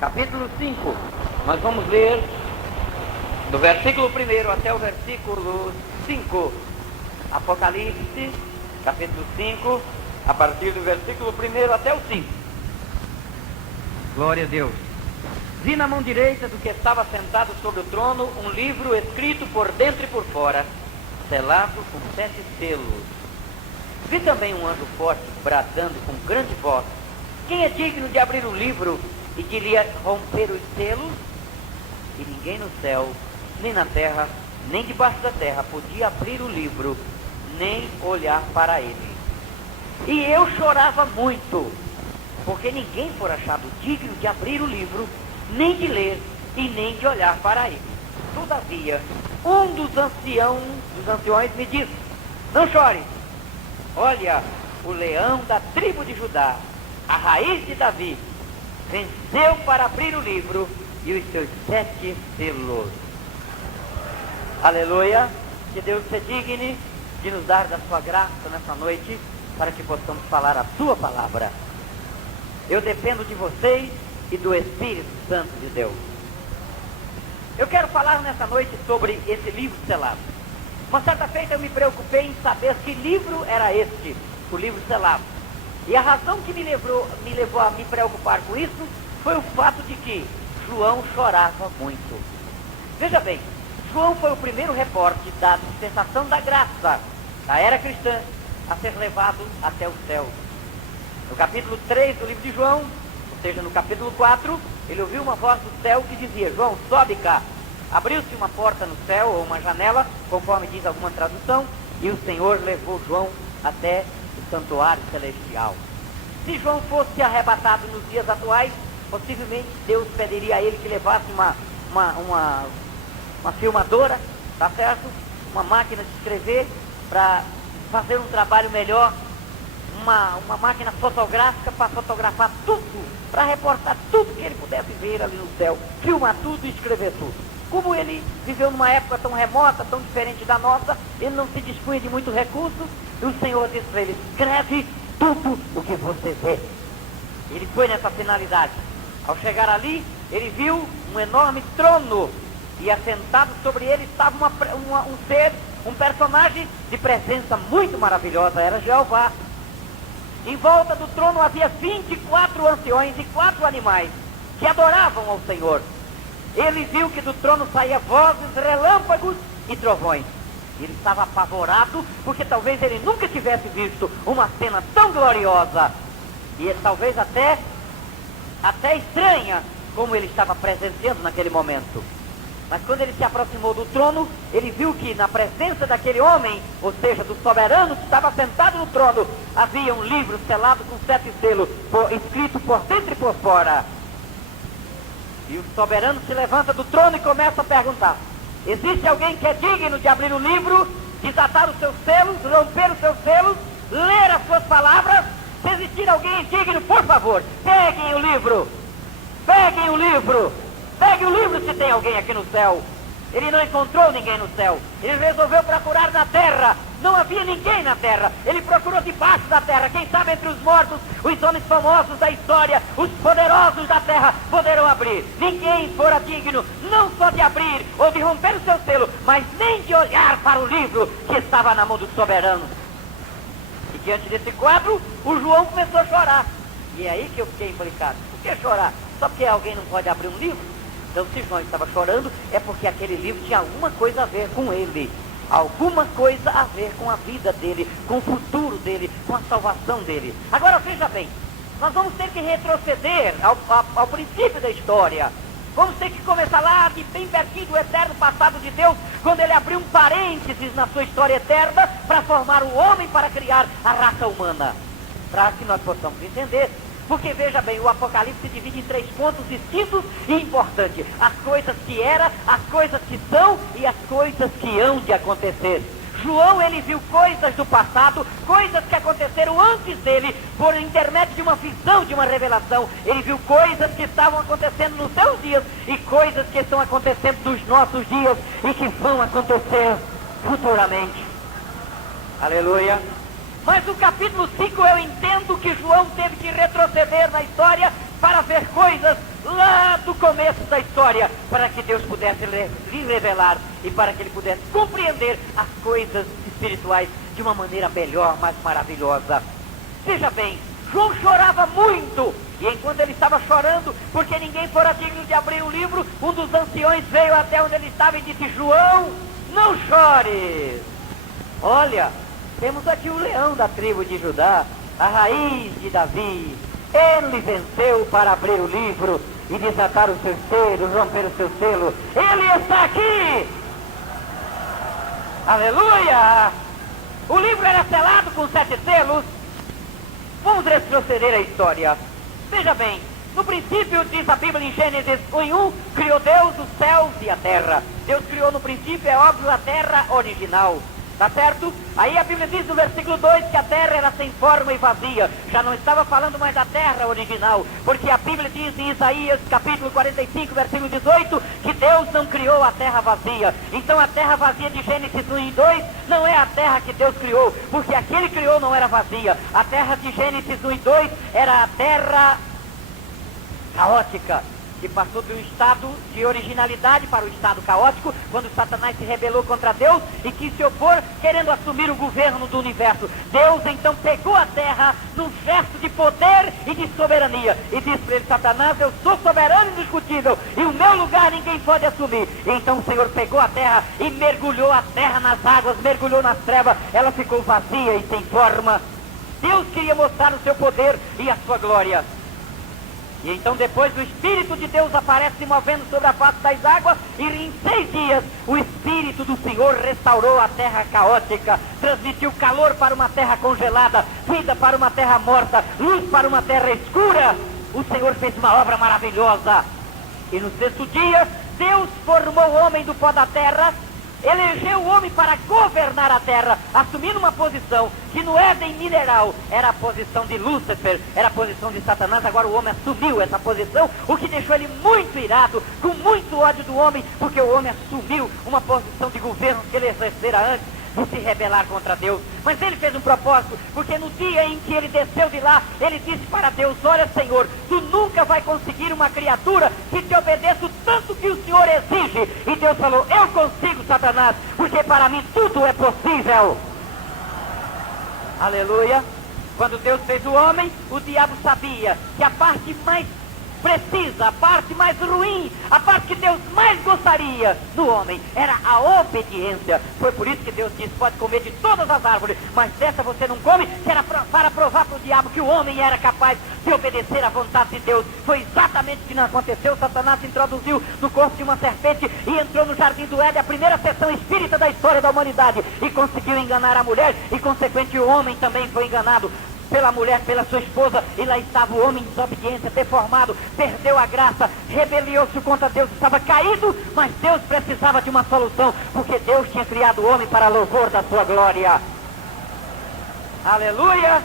capítulo 5. Nós vamos ler do versículo 1 até o versículo 5. Apocalipse, capítulo 5, a partir do versículo 1 até o 5. Glória a Deus. Vi na mão direita do que estava sentado sobre o trono um livro escrito por dentro e por fora, selado com 7 selos. Vi também um anjo forte bradando com grande voz: quem é digno de abrir o livro e de lhe romper os selos? E ninguém no céu, nem na terra, nem debaixo da terra podia abrir o livro, nem olhar para ele. E eu chorava muito, porque ninguém for achado digno de abrir o livro, nem de ler e nem de olhar para ele. Todavia, um dos anciões me disse: não chore, olha, o leão da tribo de Judá, a raiz de Davi, venceu para abrir o livro e os seus 7 selos. Aleluia. Que Deus se digne de nos dar da sua graça nessa noite, para que possamos falar a sua palavra. Eu dependo de vocês e do Espírito Santo de Deus. Eu quero falar nessa noite sobre esse livro selado. Uma certa feita eu me preocupei em saber que livro era este, o livro selado. E a razão que me levou a me preocupar com isso foi o fato de que João chorava muito. Veja bem, João foi o primeiro repórter da dispensação da graça da era cristã a ser levado até o céu. No capítulo 3 do livro de João, ou seja, no capítulo 4, ele ouviu uma voz do céu que dizia: João, sobe cá. Abriu-se uma porta no céu, ou uma janela, conforme diz alguma tradução, e o Senhor levou João até o santuário celestial. Se João fosse arrebatado nos dias atuais, possivelmente Deus pediria a ele que levasse uma filmadora, tá certo? Uma máquina de escrever para fazer um trabalho melhor, uma máquina fotográfica para fotografar tudo, para reportar tudo que ele pudesse ver ali no céu, filmar tudo e escrever tudo. Como ele viveu numa época tão remota, tão diferente da nossa, ele não se dispunha de muito recurso, e o Senhor disse para ele: escreve tudo o que você vê. Ele foi nessa finalidade. Ao chegar ali, ele viu um enorme trono, e assentado sobre ele estava um personagem de presença muito maravilhosa, era Jeová. Em volta do trono havia 24 anciões e 4 animais que adoravam ao Senhor. Ele viu que do trono saía vozes, relâmpagos e trovões. Ele estava apavorado, porque talvez ele nunca tivesse visto uma cena tão gloriosa, e talvez até estranha, como ele estava presenciando naquele momento. Mas quando ele se aproximou do trono, ele viu que na presença daquele homem, ou seja, do soberano que estava sentado no trono, havia um livro selado com 7 selos, escrito por dentro e por fora. E o soberano se levanta do trono e começa a perguntar: existe alguém que é digno de abrir o livro, desatar os seus selos, romper os seus selos, ler as suas palavras? Se existir alguém digno, por favor, peguem o livro. Peguem o livro. Pegue o livro se tem alguém aqui no céu. Ele não encontrou ninguém no céu. Ele resolveu procurar na terra. Não havia ninguém na terra. Ele procurou debaixo da terra. Quem sabe entre os mortos, os homens famosos da história, os poderosos da terra poderão abrir. Ninguém fora digno, não só de abrir ou de romper o seu selo, mas nem de olhar para o livro que estava na mão do soberano. E diante desse quadro, o João começou a chorar. E é aí que eu fiquei implicado. Por que chorar? Só porque alguém não pode abrir um livro? Então, se João estava chorando, é porque aquele livro tinha alguma coisa a ver com ele. Alguma coisa a ver com a vida dele, com o futuro dele, com a salvação dele. Agora, veja bem, nós vamos ter que retroceder ao princípio da história. Vamos ter que começar lá de bem pertinho do eterno passado de Deus, quando ele abriu um parênteses na sua história eterna para formar o homem, para criar a raça humana. Para que nós possamos entender. Porque veja bem, o Apocalipse se divide em 3 pontos distintos e importantes: as coisas que eram, as coisas que são e as coisas que hão de acontecer. João, ele viu coisas do passado, coisas que aconteceram antes dele, por intermédio de uma visão, de uma revelação. Ele viu coisas que estavam acontecendo nos seus dias e coisas que estão acontecendo nos nossos dias e que vão acontecer futuramente. Aleluia. Mas no capítulo 5 eu entendo que João teve que retroceder na história para ver coisas lá do começo da história, para que Deus pudesse lhe revelar e para que ele pudesse compreender as coisas espirituais de uma maneira melhor, mais maravilhosa. Veja bem, João chorava muito, e enquanto ele estava chorando, porque ninguém fora digno de abrir o livro, um dos anciões veio até onde ele estava e disse: João, não chores. Olha, temos aqui o leão da tribo de Judá, a raiz de Davi. Ele venceu para abrir o livro e desatar os seus selos, romper o seu selo. Ele está aqui! Aleluia! O livro era selado com 7 selos. Vamos retroceder a história. Veja bem, no princípio, diz a Bíblia em Gênesis 1:1, criou Deus os céus e a terra. Deus criou no princípio, é óbvio, a terra original. Tá certo? Aí a Bíblia diz no versículo 2 que a terra era sem forma e vazia. Já não estava falando mais da terra original, porque a Bíblia diz em Isaías capítulo 45, versículo 18, que Deus não criou a terra vazia. Então a terra vazia de Gênesis 1 e 2 não é a terra que Deus criou, porque aquele que criou não era vazia. A terra de Gênesis 1 e 2 era a terra caótica, que passou de um estado de originalidade para o estado caótico, quando Satanás se rebelou contra Deus e quis se opor, querendo assumir o governo do universo. Deus então pegou a terra num gesto de poder e de soberania e disse para ele: Satanás, eu sou soberano e indiscutível, e o meu lugar ninguém pode assumir. E então o Senhor pegou a terra e mergulhou a terra nas águas, mergulhou nas trevas, ela ficou vazia e sem forma. Deus queria mostrar o seu poder e a sua glória. E então depois o Espírito de Deus aparece se movendo sobre a face das águas, e em 6 dias o Espírito do Senhor restaurou a terra caótica, transmitiu calor para uma terra congelada, vida para uma terra morta, luz para uma terra escura. O Senhor fez uma obra maravilhosa. E no 6º dia, Deus formou o homem do pó da terra, elegeu o homem para governar a terra, assumindo uma posição que no Éden mineral era a posição de Lúcifer, era a posição de Satanás. Agora o homem assumiu essa posição, o que deixou ele muito irado, com muito ódio do homem, porque o homem assumiu uma posição de governo que ele exercera antes de se rebelar contra Deus. Mas ele fez um propósito, porque no dia em que ele desceu de lá, ele disse para Deus: olha, Senhor, tu nunca vai conseguir uma criatura que te obedeça o tanto que o Senhor exige. E Deus falou: eu consigo, Satanás, porque para mim tudo é possível. Aleluia. Quando Deus fez o homem, o diabo sabia que a parte mais precisa, a parte mais ruim, a parte que Deus mais gostaria no homem era a obediência. Foi por isso que Deus disse: pode comer de todas as árvores, mas dessa você não come, que era para provar para o diabo que o homem era capaz de obedecer à vontade de Deus. Foi exatamente o que não aconteceu. Satanás se introduziu no corpo de uma serpente e entrou no jardim do Éden, a primeira sessão espírita da história da humanidade, e conseguiu enganar a mulher, e consequentemente o homem também foi enganado pela mulher, pela sua esposa, e lá estava o homem em desobediência, deformado, perdeu a graça, rebeliou-se contra Deus, estava caído, mas Deus precisava de uma solução, porque Deus tinha criado o homem para louvor da sua glória. Aleluia!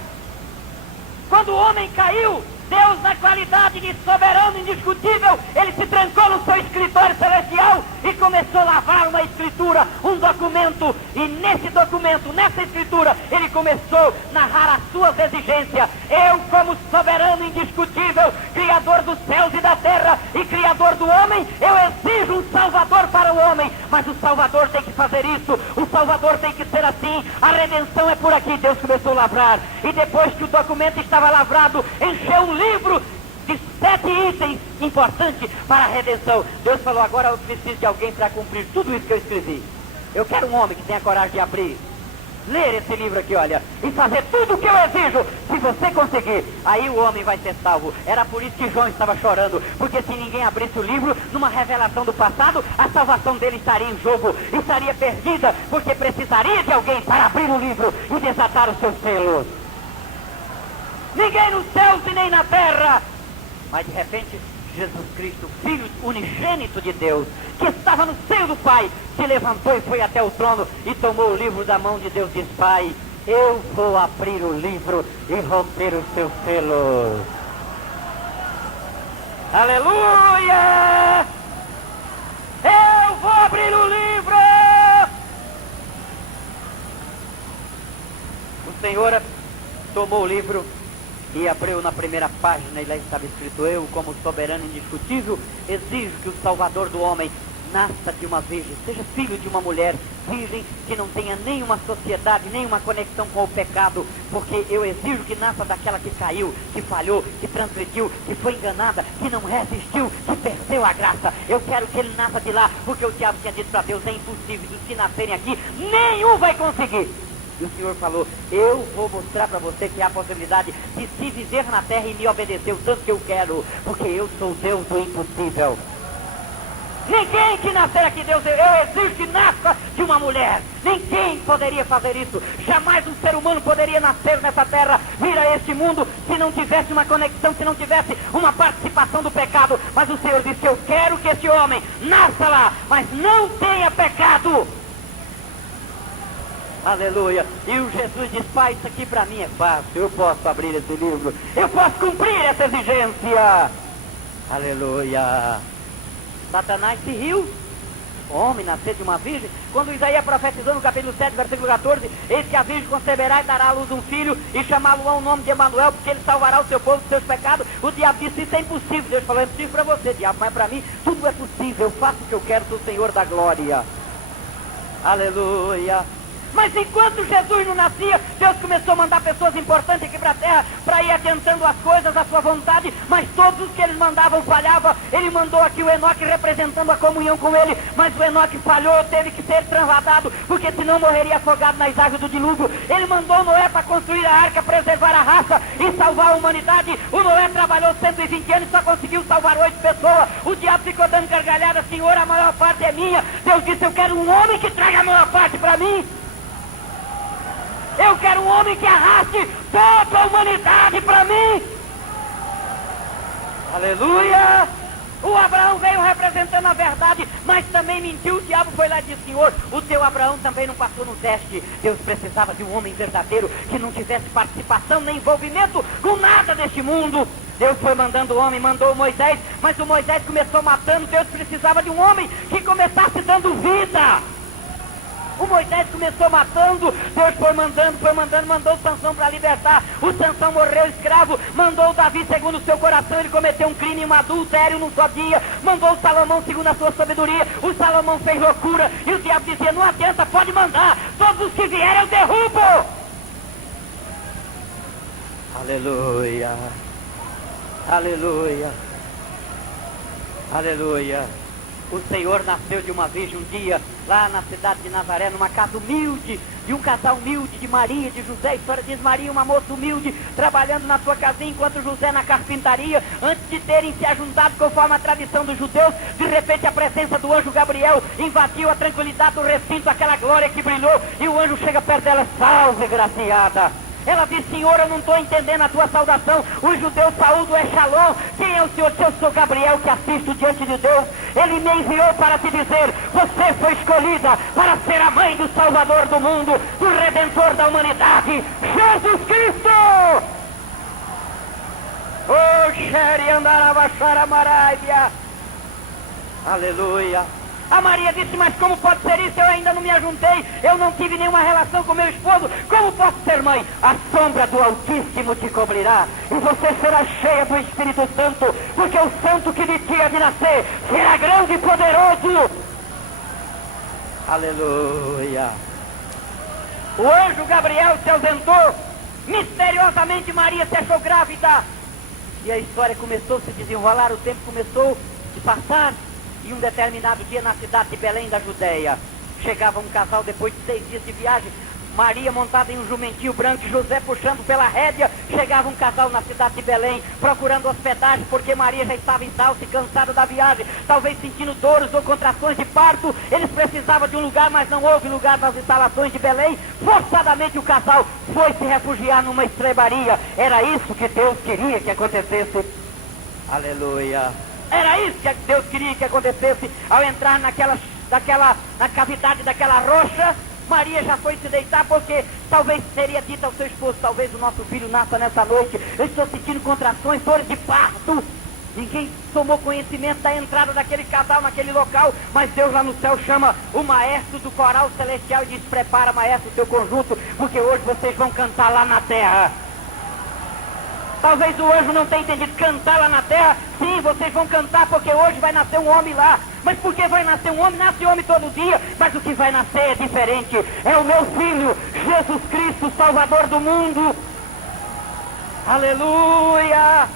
Quando o homem caiu, Deus, na qualidade de soberano indiscutível, ele se trancou no seu escritório celestial e começou a lavrar uma escritura, um documento. E nesse documento, nessa escritura, ele começou a narrar as suas exigências. Eu, como soberano indiscutível, criador dos céus e da terra e criador do homem, eu exijo um salvador para o homem. Mas o salvador tem que fazer isso, o salvador tem que ser assim, a redenção é por aqui. Deus começou a lavrar, e depois que o documento estava lavrado, encheu um livro de 7 itens importantes para a redenção. Deus falou: agora eu preciso de alguém para cumprir tudo isso que eu escrevi. Eu quero um homem que tenha coragem de abrir, ler esse livro aqui, olha, e fazer tudo o que eu exijo. Se você conseguir, aí o homem vai ser salvo. Era por isso que João estava chorando, porque se ninguém abrisse o livro, numa revelação do passado, a salvação dele estaria em jogo, estaria perdida, porque precisaria de alguém para abrir o livro e desatar os seus selos. Ninguém nos céus e nem na terra. Mas de repente, Jesus Cristo, Filho unigênito de Deus, que estava no seio do Pai, se levantou e foi até o trono e tomou o livro da mão de Deus e disse: Pai, eu vou abrir o livro e romper os seus selos. Aleluia! Eu vou abrir o livro! O Senhor tomou o livro e abriu na primeira página, e lá estava escrito: eu, como soberano indiscutível, exijo que o Salvador do homem nasça de uma virgem, seja filho de uma mulher virgem, que não tenha nenhuma sociedade, nenhuma conexão com o pecado, porque eu exijo que nasça daquela que caiu, que falhou, que transgrediu, que foi enganada, que não resistiu, que perdeu a graça. Eu quero que ele nasça de lá, porque o diabo tinha dito para Deus: é impossível, dos que nascerem aqui, nenhum vai conseguir. E o Senhor falou: eu vou mostrar para você que há a possibilidade de se viver na terra e me obedecer o tanto que eu quero, porque eu sou Deus do impossível. Ninguém que nascer aqui, Deus, eu exijo que nasça de uma mulher. Ninguém poderia fazer isso. Jamais um ser humano poderia nascer nessa terra, vir a este mundo, se não tivesse uma conexão, se não tivesse uma participação do pecado. Mas o Senhor disse: eu quero que este homem nasça lá, mas não tenha pecado. Aleluia. E o Jesus diz: pai, isso aqui para mim é fácil, eu posso abrir esse livro, eu posso cumprir essa exigência. Aleluia. Satanás se riu. Homem nascer de uma virgem. Quando Isaías profetizou no capítulo 7, versículo 14: eis que a virgem conceberá e dará à luz um filho, e chamá-lo-á o nome de Emanuel, porque ele salvará o seu povo dos seus pecados. O diabo disse: isso é impossível. Deus falou: é impossível para você, diabo, mas para mim tudo é possível. Eu faço o que eu quero, sou o Senhor da glória. Aleluia. Mas enquanto Jesus não nascia, Deus começou a mandar pessoas importantes aqui para a terra, para ir adiantando as coisas, a sua vontade, mas todos os que eles mandavam falhavam. Ele mandou aqui o Enoque representando a comunhão com ele, mas o Enoque falhou, teve que ser transladado, porque senão morreria afogado nas águas do dilúvio. Ele mandou Noé para construir a arca, preservar a raça e salvar a humanidade. O Noé trabalhou 120 anos e só conseguiu salvar 8 pessoas. O diabo ficou dando gargalhada: Senhor, a maior parte é minha. Deus disse: eu quero um homem que traga a maior parte para mim. Eu quero um homem que arraste toda a humanidade para mim. Aleluia. O Abraão veio representando a verdade, mas também mentiu. O diabo foi lá e disse: Senhor, o teu Abraão também não passou no teste. Deus precisava de um homem verdadeiro, que não tivesse participação nem envolvimento com nada deste mundo. Deus foi mandando o homem, mandou o Moisés, mas o Moisés começou matando. Deus precisava de um homem que começasse dando vida. O Moisés começou matando, Deus foi mandando, mandou o Sansão para libertar. O Sansão morreu escravo, mandou o Davi segundo o seu coração, ele cometeu um crime, um adultério num só dia. Mandou o Salomão segundo a sua sabedoria, o Salomão fez loucura, e o diabo dizia: não adianta, pode mandar, todos os que vierem eu derrubo. Aleluia, aleluia, aleluia. O Senhor nasceu de uma virgem um dia, lá na cidade de Nazaré, numa casa humilde, de um casal humilde, de Maria e de José. A história diz: Maria, uma moça humilde, trabalhando na sua casinha, enquanto José na carpintaria. Antes de terem se ajuntado conforme a tradição dos judeus, de repente a presença do anjo Gabriel invadiu a tranquilidade do recinto, aquela glória que brilhou, e o anjo chega perto dela: salve, graciada. Ela diz: Senhor, eu não estou entendendo a tua saudação. Os judeus saúdam é Shalom. Quem é o Senhor? Eu sou Gabriel, que assisto diante de Deus. Ele me enviou para te dizer: você foi escolhida para ser a mãe do Salvador do mundo, do Redentor da humanidade, Jesus Cristo. Oh, Xeri Andarabachara Maraibia. Aleluia. A Maria disse: mas como pode ser isso? Eu ainda não me ajuntei, eu não tive nenhuma relação com meu esposo, como posso ser mãe? A sombra do Altíssimo te cobrirá, e você será cheia do Espírito Santo, porque o santo que de ti há de nascer será grande e poderoso. Aleluia. O anjo Gabriel se ausentou, misteriosamente Maria se achou grávida, e a história começou a se desenrolar, o tempo começou a passar. E um determinado dia, na cidade de Belém da Judéia, chegava um casal depois de 6 dias de viagem. Maria montada em um jumentinho branco, José puxando pela rédea. Chegava um casal na cidade de Belém, procurando hospedagem, porque Maria já estava exausta e cansada da viagem, talvez sentindo dores ou contrações de parto. Eles precisavam de um lugar, mas não houve lugar nas instalações de Belém. Forçadamente o casal foi se refugiar numa estrebaria. Era isso que Deus queria que acontecesse. Aleluia. Era isso que Deus queria que acontecesse. Ao entrar na cavidade daquela rocha, Maria já foi se deitar, porque talvez teria dito ao seu esposo: talvez o nosso filho nasça nessa noite, eu estou sentindo contrações, dores de parto. Ninguém tomou conhecimento da entrada daquele casal naquele local, mas Deus lá no céu chama o maestro do coral celestial e diz: prepara, maestro, o seu conjunto, porque hoje vocês vão cantar lá na terra. Talvez o anjo não tenha entendido. Cantar lá na terra, sim, vocês vão cantar porque hoje vai nascer um homem lá. Mas por que vai nascer um homem? Nasce homem todo dia. Mas o que vai nascer é diferente. É o meu Filho, Jesus Cristo, Salvador do mundo. Aleluia!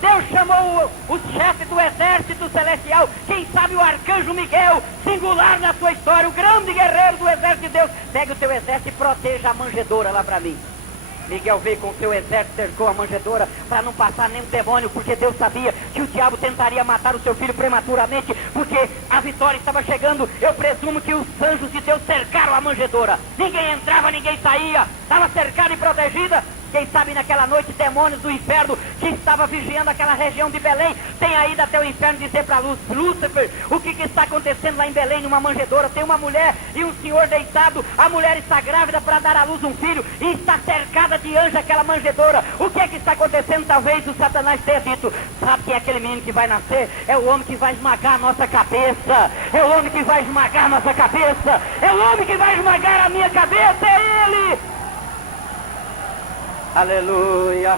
Deus chamou o chefe do exército celestial, quem sabe o arcanjo Miguel, singular na sua história, o grande guerreiro do exército de Deus. Pegue o teu exército e proteja a manjedoura lá para mim. Miguel veio com o seu exército, cercou a manjedoura para não passar nenhum demônio, porque Deus sabia que o diabo tentaria matar o seu filho prematuramente, porque a vitória estava chegando. Eu presumo que os anjos de Deus cercaram a manjedoura. Ninguém entrava, ninguém saía, estava cercada e protegida. Quem sabe naquela noite demônios do inferno que estava vigiando aquela região de Belém tenha ido até o inferno dizer para Lúcifer: o que está acontecendo lá em Belém numa manjedoura? Tem uma mulher e um senhor deitado, a mulher está grávida para dar à luz um filho e está cercada de anjos aquela manjedoura. O que está acontecendo? Talvez o Satanás tenha dito: sabe quem é aquele menino que vai nascer? É o homem que vai esmagar a nossa cabeça, é o homem que vai esmagar a nossa cabeça, é o homem que vai esmagar a minha cabeça, é ele! Aleluia!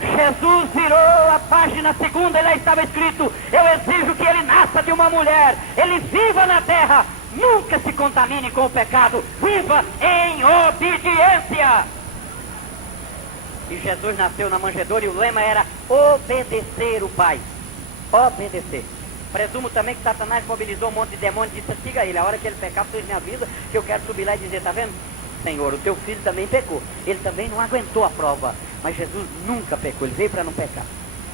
Jesus virou a página segunda e lá estava escrito: eu exijo que ele nasça de uma mulher, ele viva na terra, nunca se contamine com o pecado, viva em obediência. E Jesus nasceu na manjedoura e o lema era obedecer o Pai. Obedecer. Presumo também que Satanás mobilizou um monte de demônios e disse: siga ele, a hora que ele pecar, vocês me avisam que eu quero subir lá e dizer: tá vendo? Senhor, o teu filho também pecou. Ele também não aguentou a prova. Mas Jesus nunca pecou, ele veio para não pecar.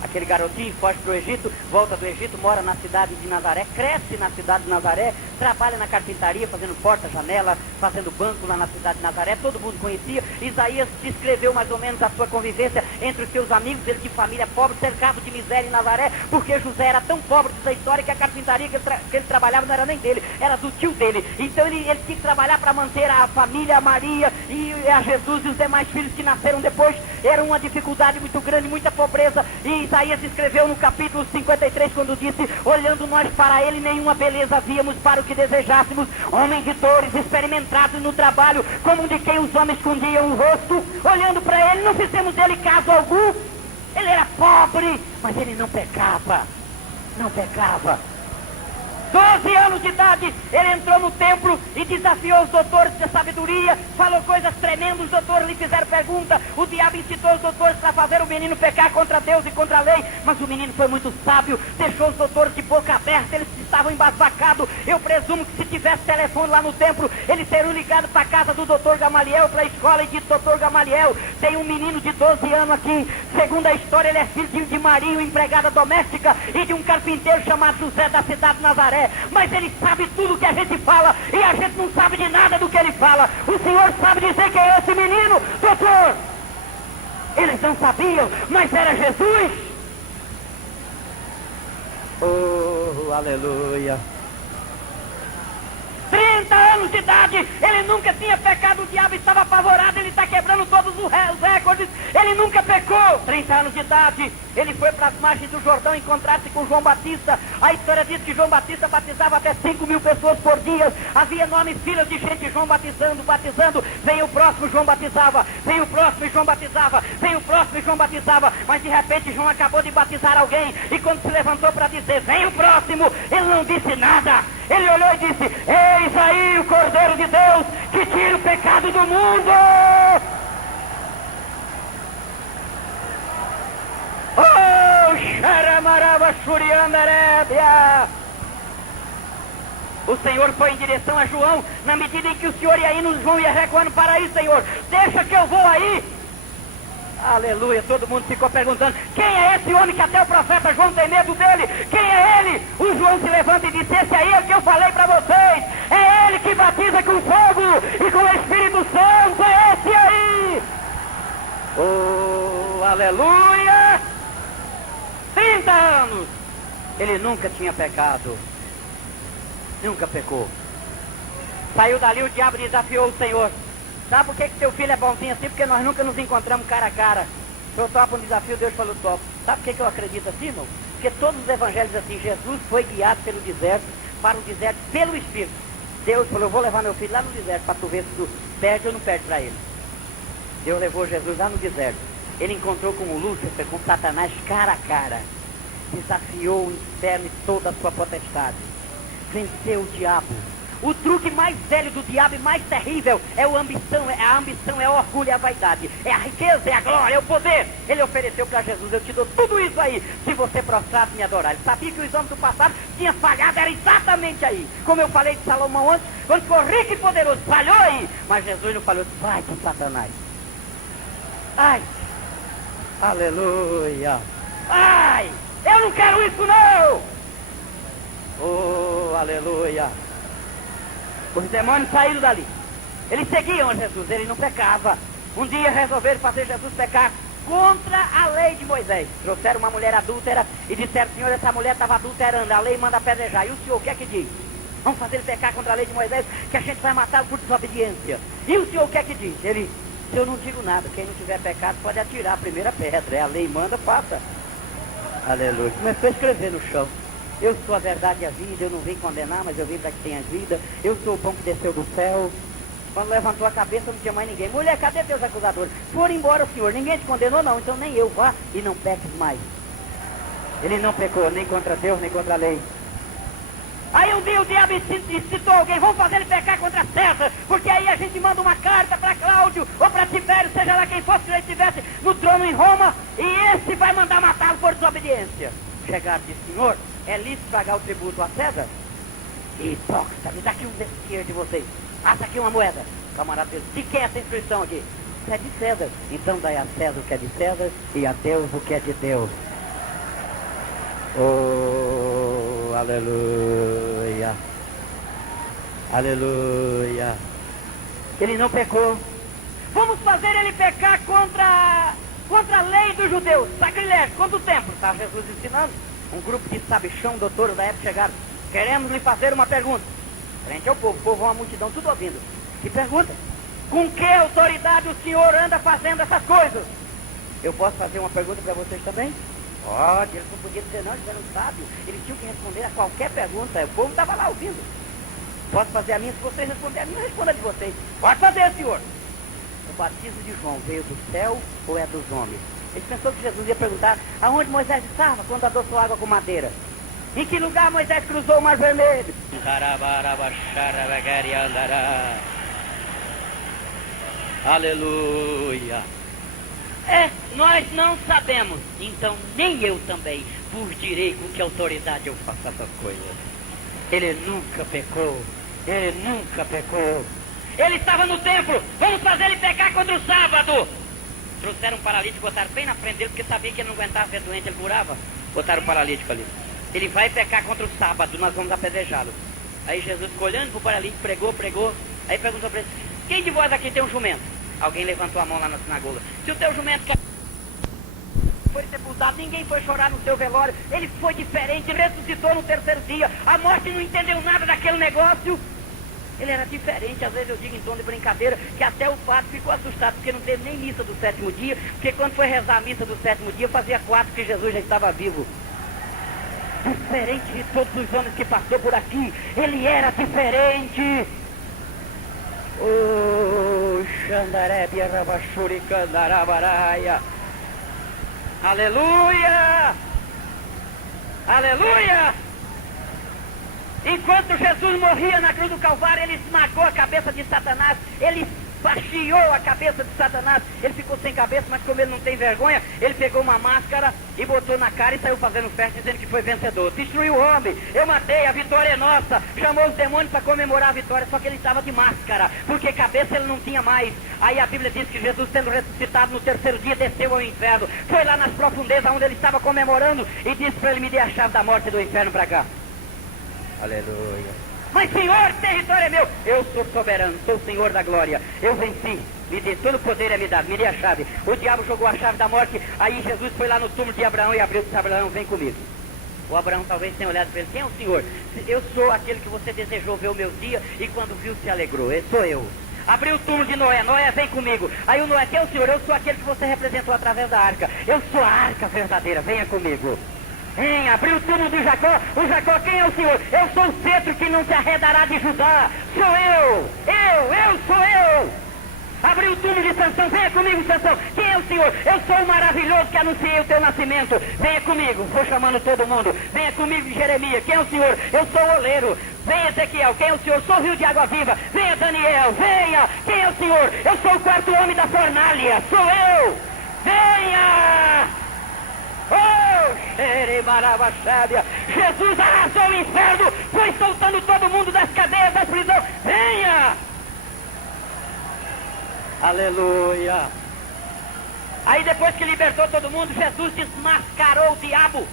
Aquele garotinho foge para o Egito, volta do Egito, mora na cidade de Nazaré, cresce na cidade de Nazaré, trabalha na carpintaria, fazendo porta, janela, fazendo banco lá na cidade de Nazaré, todo mundo conhecia. Isaías descreveu mais ou menos a sua convivência entre os seus amigos, ele de família pobre, cercado de miséria em Nazaré, porque José era tão pobre dessa história que a carpintaria que ele trabalhava não era nem dele, era do tio dele. Então ele tinha que trabalhar para manter a família, a Maria e a Jesus e os demais filhos que nasceram depois. Era uma dificuldade muito grande, muita pobreza. E Isaías escreveu no capítulo 53 quando disse: olhando nós para ele, nenhuma beleza víamos para o que desejássemos, homem de dores, experimentado no trabalho, como de quem os homens escondiam o rosto. Olhando para ele, não fizemos dele caso algum. Ele era pobre, mas ele não pecava. Não pecava. 12 anos de idade, ele entrou no templo e desafiou os doutores de sabedoria, falou coisas tremendas, os doutores lhe fizeram pergunta, o diabo incitou os doutores para fazer o menino pecar contra Deus e contra a lei, mas o menino foi muito sábio, deixou os doutores de boca aberta, eles estavam embasbacados. Eu presumo que se tivesse telefone lá no templo, eles teriam ligado para a casa do doutor Gamaliel, para a escola, e dito: doutor Gamaliel, tem um menino de 12 anos aqui, segundo a história ele é filho de Maria, uma empregada doméstica, e de um carpinteiro chamado José da cidade de Nazaré. Mas ele sabe tudo que a gente fala e a gente não sabe de nada do que ele fala. O senhor sabe dizer quem é esse menino, doutor? Eles não sabiam, mas era Jesus. Oh, aleluia. 30 anos de idade, ele nunca tinha pecado, o diabo estava apavorado, ele está quebrando todos os recordes, ele nunca pecou. 30 anos de idade, ele foi para as margens do Jordão encontrar-se com João Batista. A história diz que João Batista batizava até 5.000 pessoas por dia, havia enormes filas de gente, João batizando, vem o próximo, João batizava, vem o próximo e João batizava, vem o próximo e João batizava, mas de repente João acabou de batizar alguém, e quando se levantou para dizer: vem o próximo, ele não disse nada, ele olhou e disse: eis aí o Cordeiro de Deus que tira o pecado do mundo. Oh, Xaramarava Xuriandarébia. O Senhor foi em direção a João, na medida em que o Senhor ia indo, João ia recuando: para aí, Senhor, deixa que eu vou aí. Aleluia, todo mundo ficou perguntando: quem é esse homem que até o profeta João tem medo dele? Quem é ele? O João se levanta e disse: esse aí é o que eu falei para vocês, é ele que batiza com fogo e com o Espírito Santo, é esse aí. Oh, aleluia. 30 anos, ele nunca tinha pecado, nunca pecou. Saiu dali, o diabo desafiou o Senhor: sabe por que teu filho é bonzinho assim? Porque nós nunca nos encontramos cara a cara. O Senhor topa um desafio, Deus falou: topa. Sabe por que eu acredito assim, irmão? Porque todos os evangelhos assim, Jesus foi guiado pelo deserto, para o deserto pelo Espírito. Deus falou: eu vou levar meu filho lá no deserto para tu ver se tu perde ou não perde para ele. Deus levou Jesus lá no deserto. Ele encontrou com o Lúcifer, com Satanás, cara a cara. Desafiou o inferno e toda a sua potestade. Venceu o diabo. O truque mais velho do diabo e mais terrível é a ambição, é o orgulho, é a vaidade, é a riqueza, é a glória, é o poder. Ele ofereceu para Jesus: eu te dou tudo isso aí, se você prostrar e me adorar. Ele sabia que os homens do passado tinham falhado, era exatamente aí. Como eu falei de Salomão ontem, quando ficou rico e poderoso, falhou aí. Mas Jesus não falou: vai com Satanás. Ai, aleluia. Ai, eu não quero isso não. Oh, aleluia. Os demônios saíram dali. Eles seguiam a Jesus, ele não pecava. Um dia resolveram fazer Jesus pecar contra a lei de Moisés. Trouxeram uma mulher adúltera e disseram: Senhor, essa mulher estava adulterando, a lei manda apedrejar. E o Senhor o que é que diz? Vamos fazer ele pecar contra a lei de Moisés, que a gente vai matá-lo por desobediência. E o Senhor o que é que diz? Ele: se eu não digo nada, quem não tiver pecado pode atirar a primeira pedra. É a lei manda, faça. Aleluia. Começou a escrever no chão: eu sou a verdade e a vida, eu não vim condenar, mas eu vim para que tenha vida. Eu sou o pão que desceu do céu. Quando levantou a cabeça, não tinha mais ninguém. Mulher, cadê teus acusadores? Foram embora, o Senhor. Ninguém te condenou, não. Então nem eu, vá e não peques mais. Ele não pecou nem contra Deus, nem contra a lei. Aí um dia o diabo incitou alguém: vamos fazer ele pecar contra César, porque aí a gente manda uma carta para Cláudio ou para Tibério, seja lá quem fosse que ele estivesse no trono em Roma, e esse vai mandar matá-lo por desobediência. Chegaram e disse: Senhor, é lícito pagar o tributo a César? Hipócrita, me dá aqui um dinheiro de vocês. Passa aqui uma moeda. Camarada dele: de quem é essa inscrição aqui? É de César. Então dai a César o que é de César e a Deus o que é de Deus. Oh, aleluia. Aleluia. Ele não pecou. Vamos fazer ele pecar contra a lei dos judeus. Sacrilégio, contra o templo. Está Jesus ensinando. Um grupo de sabichão, doutores da época chegaram: queremos lhe fazer uma pergunta. Frente ao povo, o povo é uma multidão, tudo ouvindo. Que pergunta? Com que autoridade o senhor anda fazendo essas coisas? Eu posso fazer uma pergunta para vocês também? Pode, eles não podiam dizer não, eles eram sábios. Eles tinham que responder a qualquer pergunta. O povo estava lá ouvindo. Posso fazer a minha? Se vocês responderem a minha, responda a de vocês. Pode fazer, senhor. O batismo de João veio do céu ou é dos homens? Ele pensou que Jesus ia perguntar: aonde Moisés estava quando adoçou água com madeira? Em que lugar Moisés cruzou o mar vermelho? Aleluia. Nós não sabemos, então nem eu também vos direi com que autoridade eu faço essas coisas. Ele nunca pecou. Ele nunca pecou. Ele estava no templo: vamos fazer ele pecar contra o sábado. Trouxeram um paralítico, botaram bem na frente dele, porque sabia que ele não aguentava ser doente, ele curava. Botaram um paralítico ali. Ele vai pecar contra o sábado, nós vamos apedrejá-lo. Aí Jesus ficou olhando para o paralítico, pregou. Aí perguntou para ele: quem de vós aqui tem um jumento? Alguém levantou a mão lá na sinagoga. Se o teu jumento foi sepultado, ninguém foi chorar no seu velório. Ele foi diferente, ressuscitou no terceiro dia. A morte não entendeu nada daquele negócio. Ele era diferente. Às vezes eu digo em tom de brincadeira que até o padre ficou assustado, porque não teve nem missa do sétimo dia, porque quando foi rezar a missa do sétimo dia, fazia 4 que Jesus já estava vivo. Diferente de todos os homens que passou por aqui, ele era diferente. Oh, Xandarebia Rabachuri Candarabaraia. Aleluia! Aleluia! Enquanto Jesus morria na cruz do Calvário, ele esmagou a cabeça de Satanás, ele baixeou a cabeça de Satanás. Ele ficou sem cabeça, mas como ele não tem vergonha, ele pegou uma máscara e botou na cara e saiu fazendo festa, dizendo que foi vencedor. Destruiu o homem, eu matei, a vitória é nossa. Chamou os demônios para comemorar a vitória, só que ele estava de máscara, porque cabeça ele não tinha mais. Aí a Bíblia diz que Jesus, sendo ressuscitado no terceiro dia, desceu ao inferno, foi lá nas profundezas onde ele estava comemorando e disse para ele: me dê a chave da morte e do inferno para cá. Aleluia. Mas Senhor, território é meu. Eu sou soberano, sou o Senhor da glória. Eu venci, me dê todo o poder é me dado, me dê a chave. O diabo jogou a chave da morte. Aí Jesus foi lá no túmulo de Abraão e abriu e disse: Abraão, vem comigo. O Abraão talvez tenha olhado para ele: quem é o Senhor? Eu sou aquele que você desejou ver o meu dia e quando viu se alegrou. Eu sou eu. Abriu o túmulo de Noé: Noé, vem comigo. Aí o Noé: quem é o Senhor? Eu sou aquele que você representou através da arca. Eu sou a arca verdadeira, venha comigo. Abriu o túmulo de Jacó. O Jacó: quem é o Senhor? Eu sou o cetro que não se arredará de Judá. Sou eu sou eu. Abriu o túmulo de Sansão. Venha comigo, Sansão. Quem é o Senhor? Eu sou o maravilhoso que anunciei o teu nascimento. Venha comigo. Vou chamando todo mundo. Venha comigo, Jeremias. Quem é o Senhor? Eu sou o oleiro. Venha, Ezequiel. Quem é o Senhor? Sou o rio de água viva. Venha, Daniel. Venha. Quem é o Senhor? Eu sou o quarto homem da fornalha. Sou eu. Venha. Oh, xerebarabachábia. Jesus arrasou o inferno. Foi soltando todo mundo das cadeias, das prisões. Venha. Aleluia. Aí depois que libertou todo mundo, Jesus desmascarou o diabo.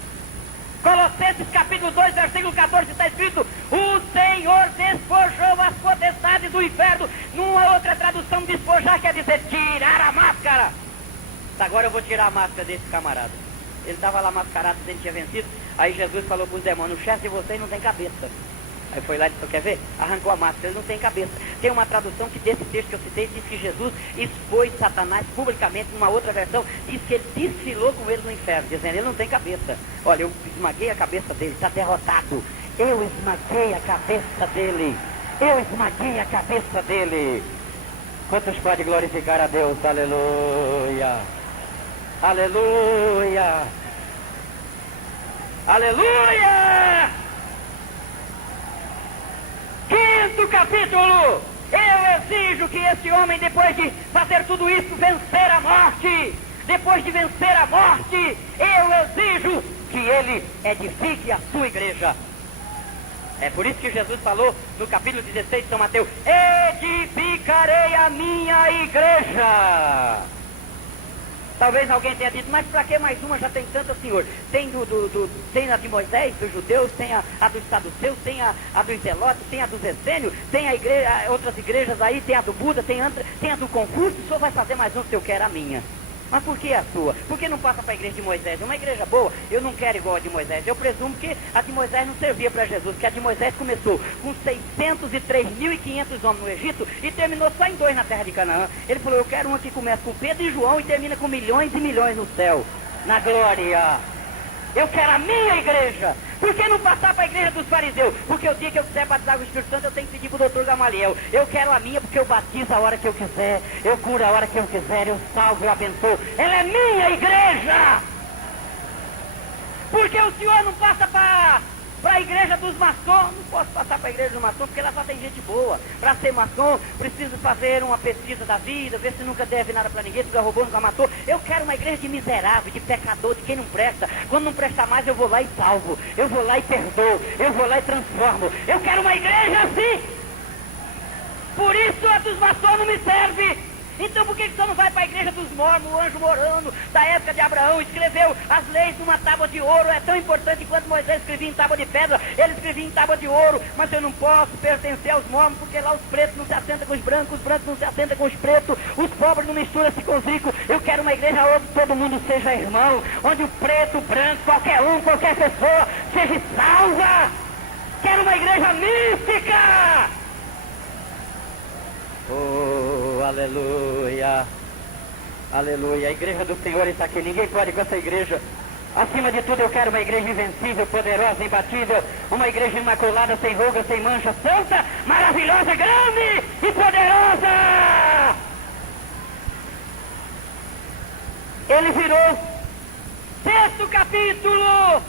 Colossenses capítulo 2, versículo 14 está escrito: o Senhor despojou as potestades do inferno. Numa outra tradução, despojar quer dizer tirar a máscara. Agora eu vou tirar a máscara desse camarada. Ele estava lá mascarado, ele tinha vencido. Aí Jesus falou para os demônios: o chefe de vocês não tem cabeça. Aí foi lá e disse: quer ver? Arrancou a máscara, ele não tem cabeça. Tem uma tradução que desse texto que eu citei diz que Jesus expôs Satanás publicamente. Numa outra versão diz que ele desfilou com ele no inferno, dizendo: ele não tem cabeça. Olha, eu esmaguei a cabeça dele, está derrotado. Eu esmaguei a cabeça dele. Eu esmaguei a cabeça dele. Quantos podem glorificar a Deus? Aleluia. Aleluia. Aleluia. Quinto capítulo. Eu exijo que esse homem, depois de fazer tudo isso, vencer a morte. Depois de vencer a morte, eu exijo que ele edifique a sua igreja. É por isso que Jesus falou no capítulo 16 de São Mateus: edificarei a minha igreja. Talvez alguém tenha dito: mas para que mais uma? Já tem tanta, Senhor. Tem tem a de Moisés, dos judeus, tem a dos saduceus, tem a dos zelotes, tem a dos essênios, tem a igreja, outras igrejas aí, tem a do Buda, tem a do Confúcio. O Senhor vai fazer mais um se eu quero a minha. Mas por que a sua? Por que não passa para a igreja de Moisés? Uma igreja boa, eu não quero igual a de Moisés. Eu presumo que a de Moisés não servia para Jesus, porque a de Moisés começou com 603.500 homens no Egito e terminou só em 2 na terra de Canaã. Ele falou: eu quero uma que começa com Pedro e João e termina com milhões e milhões no céu, na glória. Eu quero a minha igreja. Por que não passar para a igreja dos fariseus? Porque o dia que eu quiser batizar com o Espírito Santo, eu tenho que pedir para o doutor Gamaliel. Eu quero a minha porque eu batizo a hora que eu quiser, eu curo a hora que eu quiser, eu salvo, eu abençoo. Ela é minha igreja. Porque o senhor não passa para a igreja dos maçons? Não posso passar para a igreja dos maçons, porque lá só tem gente boa. Para ser maçom, preciso fazer uma pesquisa da vida, ver se nunca deve nada para ninguém, nunca roubou, nunca matou. Eu quero uma igreja de miserável, de pecador, de quem não presta. Quando não presta mais, eu vou lá e salvo. Eu vou lá e perdoo. Eu vou lá e transformo. Eu quero uma igreja assim. Por isso a dos maçons não me serve. Então por que você não vai para a igreja dos mormons? O anjo morano da época de Abraão escreveu as leis numa tábua de ouro. É tão importante quanto Moisés escrevia em tábua de pedra. Ele escrevia em tábua de ouro. Mas eu não posso pertencer aos mormons, porque lá os pretos não se assentam com os brancos não se assentam com os pretos, os pobres não misturam-se com os ricos. Eu quero uma igreja onde todo mundo seja irmão, onde o preto, o branco, qualquer um, qualquer pessoa seja salva. Quero uma igreja mística. Oh, aleluia. Aleluia. A igreja do Senhor está aqui. Ninguém pode com essa igreja. Acima de tudo, eu quero uma igreja invencível, poderosa, imbatível. Uma igreja imaculada, sem ruga, sem mancha, santa, maravilhosa, grande e poderosa. Ele virou. Sexto capítulo.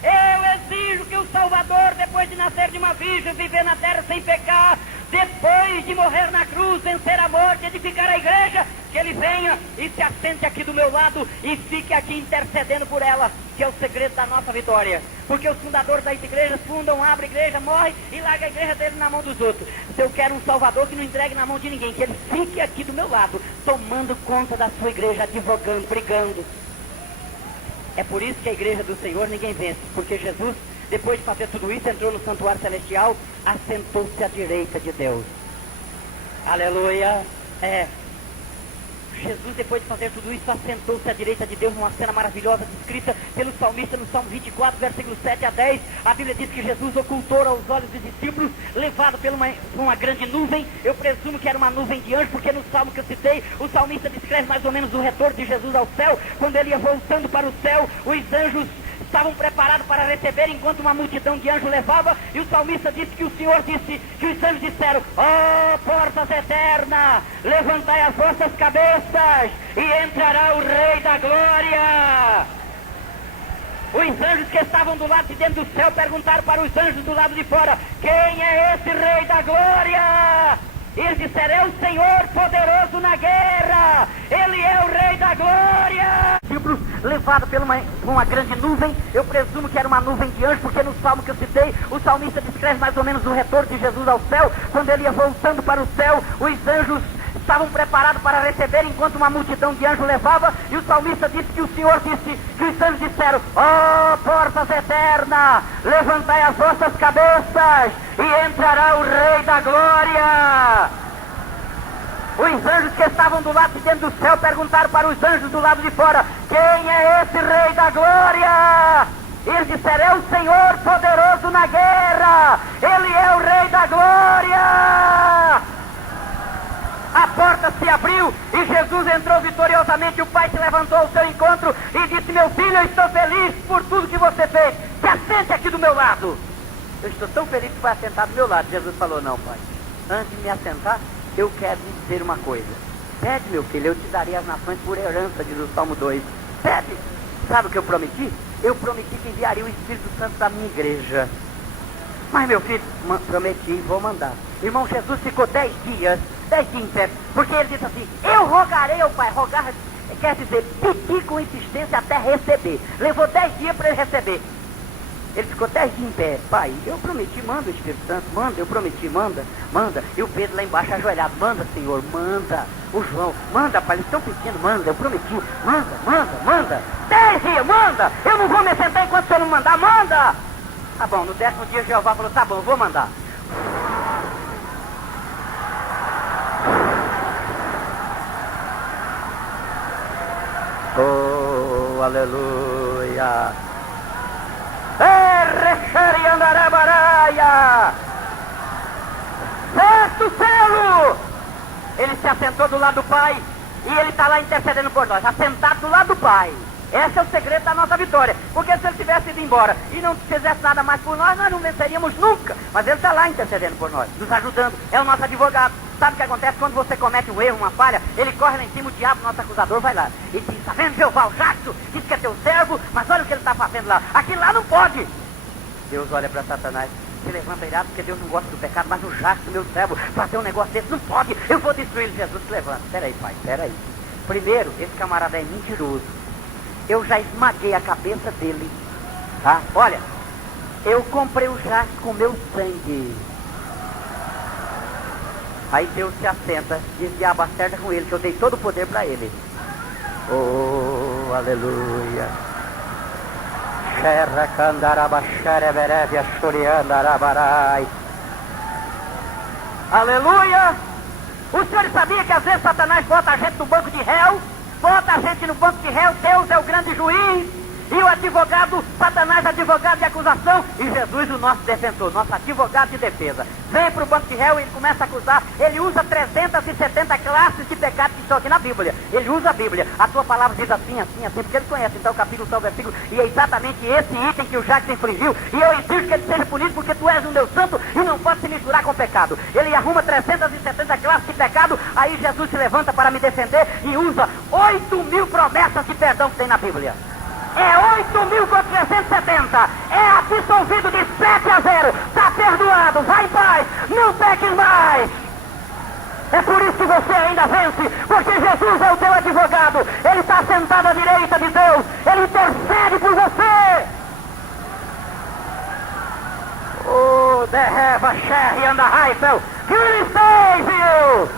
Eu exijo que o Salvador, depois de nascer de uma virgem, viver na terra sem pecar, depois de morrer na cruz, vencer a morte, edificar a igreja, que ele venha e se assente aqui do meu lado e fique aqui intercedendo por ela, que é o segredo da nossa vitória. Porque os fundadores das igrejas fundam, abrem a igreja, morrem e largam a igreja dele na mão dos outros. Se eu quero um Salvador que não entregue na mão de ninguém, que ele fique aqui do meu lado, tomando conta da sua igreja, advogando, brigando. É por isso que a igreja do Senhor ninguém vence, porque Jesus, depois de fazer tudo isso, entrou no santuário celestial, assentou-se à direita de Deus. Aleluia. Jesus, depois de fazer tudo isso, assentou-se à direita de Deus, numa cena maravilhosa, descrita pelo salmista no Salmo 24, versículos 7 a 10. A Bíblia diz que Jesus ocultou aos olhos dos discípulos, levado por uma grande nuvem. Eu presumo que era uma nuvem de anjo, porque no salmo que eu citei, o salmista descreve mais ou menos o retorno de Jesus ao céu. Quando ele ia voltando para o céu, os anjos estavam preparados para receber, enquanto uma multidão de anjos levava, e o salmista disse que o Senhor disse, que os anjos disseram: ó portas eternas, levantai as vossas cabeças, e entrará o Rei da Glória. Os anjos que estavam do lado de dentro do céu perguntaram para os anjos do lado de fora: quem é esse Rei da Glória? Eles disseram: é o Senhor poderoso na guerra, Ele é o Rei da Glória. Discípulos levados por uma grande nuvem, eu presumo que era uma nuvem de anjos, porque no salmo que eu citei, o salmista descreve mais ou menos o retorno de Jesus ao céu. Quando ele ia voltando para o céu, os anjos estavam preparados para receber, enquanto uma multidão de anjos levava, e o salmista disse que o Senhor disse, que os anjos disseram: ó portas eternas, levantai as vossas cabeças, e entrará o Rei da Glória. Os anjos que estavam do lado de dentro do céu perguntaram para os anjos do lado de fora: quem é esse Rei da Glória? Eles disseram: é o Senhor poderoso na guerra, Ele é o Rei da Glória. A porta se abriu e Jesus entrou vitoriosamente. O Pai se levantou ao seu encontro e disse: meu filho, eu estou feliz por tudo que você fez. Se assente aqui do meu lado. Eu estou tão feliz que vai assentar do meu lado. Jesus falou: não, Pai, antes de me assentar, eu quero lhe dizer uma coisa. Pede, meu filho, eu te darei as nações por herança, diz o Salmo 2. Pede. Sabe o que eu prometi? Eu prometi que enviaria o Espírito Santo da minha igreja. Mas, meu filho, prometi, vou mandar. Irmão, Jesus ficou 10 dias em pé, porque ele disse assim: eu rogarei ao Pai. Rogar quer dizer pedir com insistência até receber. Levou 10 dias para ele receber. Ele ficou 10 dias em pé. Pai, eu prometi, manda o Espírito Santo, manda, eu prometi, manda. E o Pedro lá embaixo ajoelhado: manda, Senhor, manda. O João: manda, Pai, eles estão pedindo, manda, eu prometi, manda. 10 dias, manda. Eu não vou me sentar enquanto o Senhor não mandar, manda. Tá bom, no 10º dia Jeová falou: tá bom, eu vou mandar. Oh, aleluia. Sexto selo. Ele se assentou do lado do Pai e ele está lá intercedendo por nós, assentado do lado do Pai. Esse é o segredo da nossa vitória. Porque se ele tivesse ido embora e não fizesse nada mais por nós, nós não venceríamos nunca. Mas ele está lá intercedendo por nós, nos ajudando. É o nosso advogado. Sabe o que acontece quando você comete um erro, uma falha? Ele corre lá em cima, o diabo, nosso acusador, vai lá e diz: está vendo, Jeová, o Jackson diz que é teu servo, mas olha o que ele está fazendo lá. Aquilo lá não pode. Deus olha para Satanás, se levanta irado, porque Deus não gosta do pecado, mas o Jackson, meu servo, fazer um negócio desse não pode. Eu vou destruir. Jesus se levanta: peraí, Pai, peraí. Primeiro, esse camarada é mentiroso. Eu já esmaguei a cabeça dele, tá? Olha, eu comprei o Jackson com meu sangue. Aí Deus se assenta, diz: diabo, acerta com ele, que eu dei todo o poder para ele. Oh, aleluia. Aleluia. O senhor sabia que às vezes Satanás bota a gente no banco de réu? Bota a gente no banco de réu. Deus é o grande juiz. E o advogado, Satanás, advogado de acusação, e Jesus, o nosso defensor, nosso advogado de defesa. Vem para o banco de réu e ele começa a acusar. Ele usa 370 classes de pecado que estão aqui na Bíblia. Ele usa a Bíblia. A tua palavra diz assim, porque ele conhece então o capítulo, tal versículo. E é exatamente esse item que o Jacques infligiu. E eu exijo que ele seja punido, porque tu és um Deus santo e não pode se misturar com o pecado. Ele arruma 370 classes de pecado. Aí Jesus se levanta para me defender e usa 8.000 promessas de perdão que tem na Bíblia. É 8.000 contra 370. É absolvido de 7-0. Está perdoado. Vai em paz. Não peques mais. É por isso que você ainda vence. Porque Jesus é o teu advogado. Ele está sentado à direita de Deus. Ele intercede por você. Oh, the have a share and the Heifel. Here is David.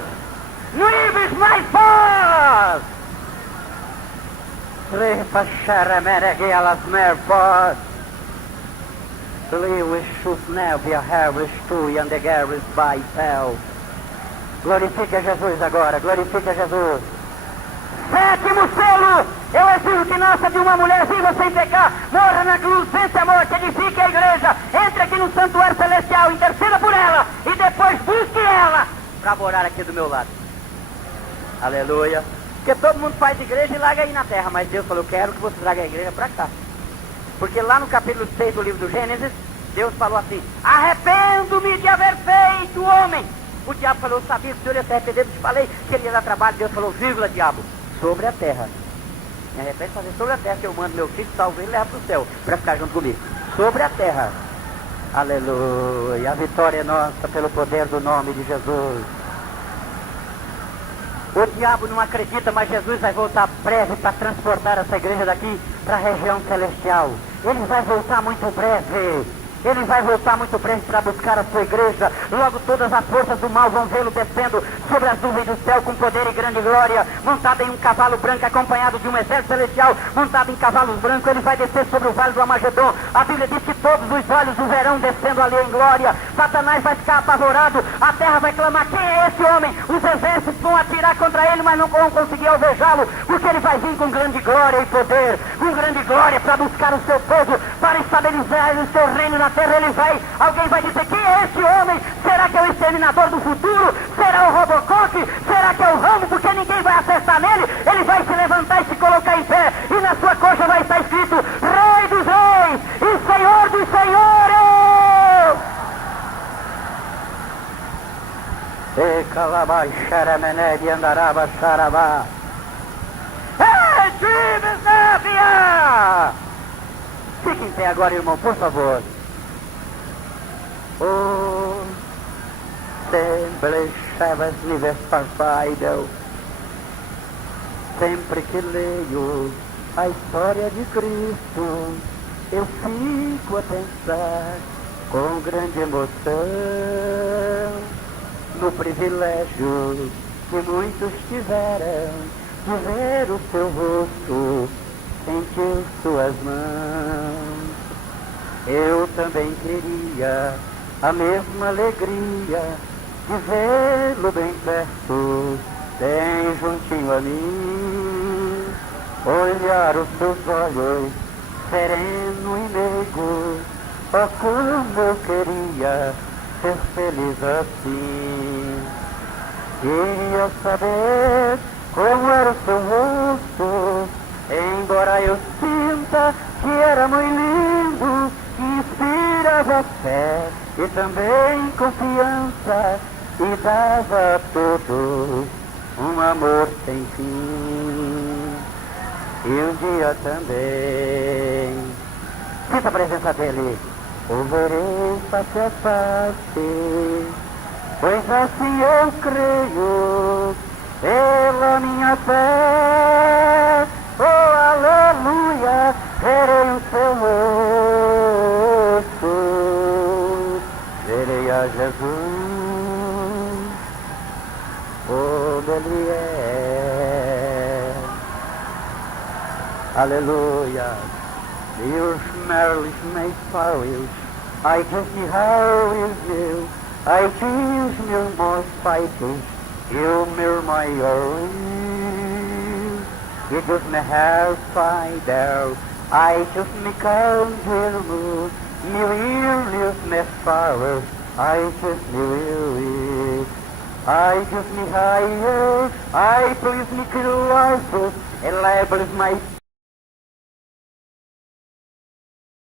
Live is my force. Refa Sharamere elas merpod. Lewis Shusnevia Harris tu and the Garris by Pel. Glorifique a Jesus agora, glorifique a Jesus. Sétimo selo. Eu exijo que nasça de uma mulher viva sem pecar, morra na cruz, vence a morte, edifique a igreja, entre aqui no santuário celestial, interceda por ela e depois busque ela para morar aqui do meu lado. Aleluia. Porque todo mundo faz igreja e larga aí na terra, mas Deus falou: eu quero que você traga a igreja para cá. Porque lá no capítulo 6 do livro do Gênesis, Deus falou assim: arrependo-me de haver feito o homem. O diabo falou: eu sabia que o senhor ia se arrepender, eu te falei que ele ia dar trabalho. Deus falou: vírgula, diabo, sobre a terra. Me arrependo de fazer sobre a terra, que eu mando meu filho, salvo ele e leva para o céu, para ficar junto comigo. Sobre a terra. Aleluia. A vitória é nossa pelo poder do nome de Jesus. O diabo não acredita, mas Jesus vai voltar breve para transportar essa igreja daqui para a região celestial. Ele vai voltar muito breve. Ele vai voltar muito breve para buscar a sua igreja. Logo todas as forças do mal vão vê-lo descendo sobre as nuvens do céu com poder e grande glória, montado em um cavalo branco, acompanhado de um exército celestial, montado em cavalos brancos. Ele vai descer sobre o vale do Armagedon. A Bíblia diz que todos os olhos o verão descendo ali em glória. Satanás vai ficar apavorado, a terra vai clamar: quem é esse homem? Os exércitos vão atirar contra ele, mas não vão conseguir alvejá-lo, porque ele vai vir com grande glória e poder, com grande glória para buscar o seu povo, para estabilizar o seu reino na terra. Ele vai, alguém vai dizer: quem é esse homem? Será que é o exterminador do futuro? Será o Robocop? Será que é o Rambo? Porque ninguém vai acertar nele. Ele vai se levantar e se colocar em pé, e na sua coxa vai estar escrito: Rei dos Reis e Senhor dos Senhores. E calabai xaramené de andaraba xarabá. Ei, time Zébia! Fique em pé agora, irmão, por favor. Oh, sempre chaves livres farfaido. Sempre que leio a história de Cristo, eu fico a pensar com grande emoção no privilégio que muitos tiveram de ver o seu rosto, sentir suas mãos. Eu também queria a mesma alegria de vê-lo bem perto, bem juntinho a mim, olhar os seus olhos sereno e meigo. Oh, como eu queria ser feliz assim. Queria saber como era o seu rosto, embora eu sinta que era muito lindo, que inspirava fé e também confiança, e dava a todos um amor sem fim. E um dia também sinta a presença dele, o verei face a face, pois assim eu creio pela minha fé. Oh, aleluia, verei o seu rosto, verei a Jesus, como ele é. Aleluia. Meus merles, meus fails, I just see how is you, I choose meu meus fights, eu meu maior. It just me have find out, I just me come here move, me will me flowers, I just me will, I just me higher, I please me close, and labels my